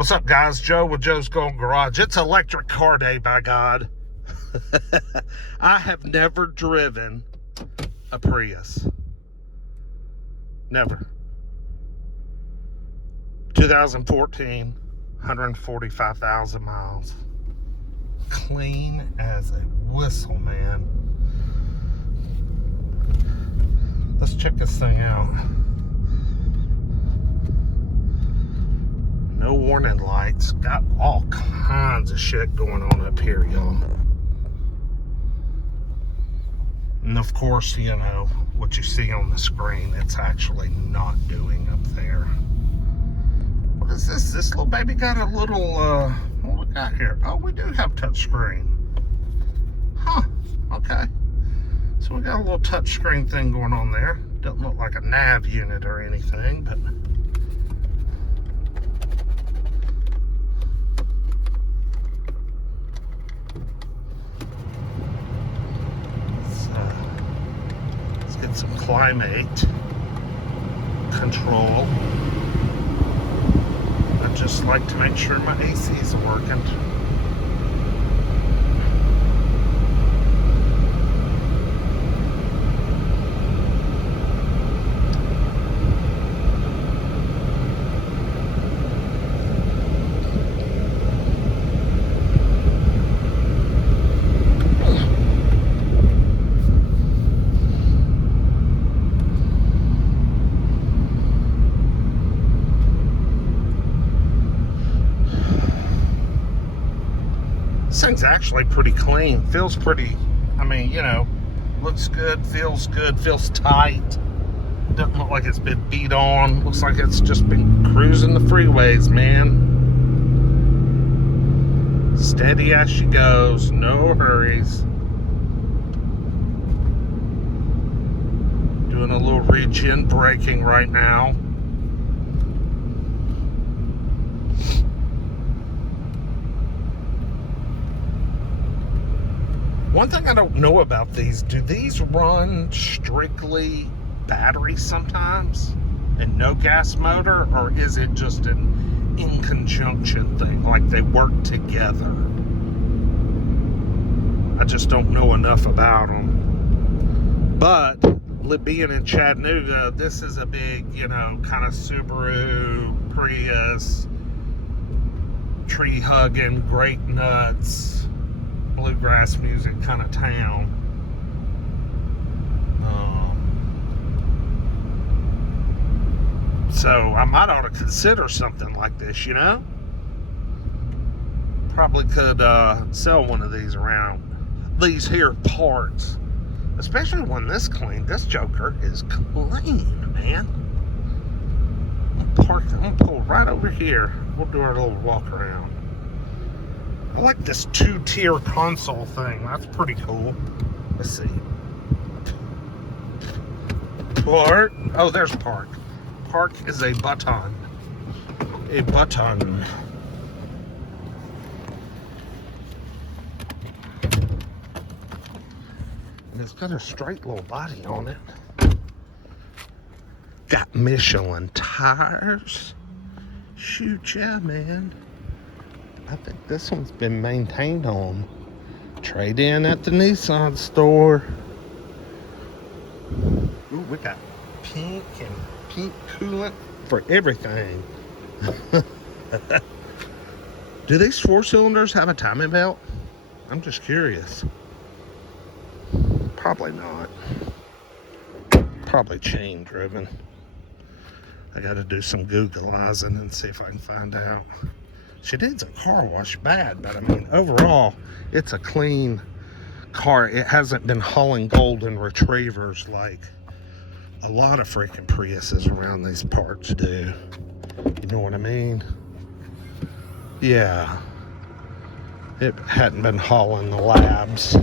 What's up, guys? Joe with Joe's Golden Garage. It's electric car day, by God. I have never driven a Prius. Never. 2014, 145,000 miles. Clean as a whistle, man. Let's check this thing out. No warning lights. Got all kinds of shit going on up here, y'all. And of course, you know, what you see on the screen, it's actually not doing up there. What is this? This little baby got a little, what we got here? Oh, we do have touch screen. Huh, okay. So we got a little touch screen thing going on there. Doesn't look like a nav unit or anything, but let's get some climate control. I just like to make sure my AC is working. This thing's actually pretty clean. Feels pretty, I mean, you know, looks good, feels tight. Doesn't look like it's been beat on. Looks like it's just been cruising the freeways, man. Steady as she goes, no hurries. Doing a little regen braking right now. One thing I don't know about these, do these run strictly battery sometimes and no gas motor, or is it just an in conjunction thing, like they work together? I just don't know enough about them. But being in Chattanooga, this is a big, you know, kind of Subaru, Prius, tree hugging, great nuts, bluegrass music kind of town. So I might ought to consider something like this, you know? Probably could sell one of these around. These here parts, especially when this clean. This joker is clean, man. I'm gonna pull right over here. We'll do our little walk around. I like this two-tier console thing. That's pretty cool. Let's see. Park. Oh, there's park. Park is a button. A button. And it's got a straight little body on it. Got Michelin tires. Shoot, yeah, man. I think this one's been maintained on. Trade in at the Nissan store. Ooh, we got pink and pink coolant for everything. Do these 4-cylinders have a timing belt? I'm just curious. Probably not. Probably chain driven. I gotta do some Googleizing and see if I can find out. She needs a car wash bad, but I mean, overall, it's a clean car. It hasn't been hauling golden retrievers like a lot of freaking Priuses around these parts do. You know what I mean? Yeah. It hadn't been hauling the labs.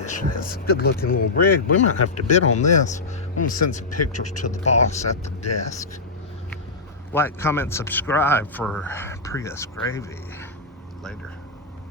It's a good looking little rig. We might have to bid on this. I'm gonna send some pictures to the boss at the desk. Like, comment, subscribe for Prius gravy. Later.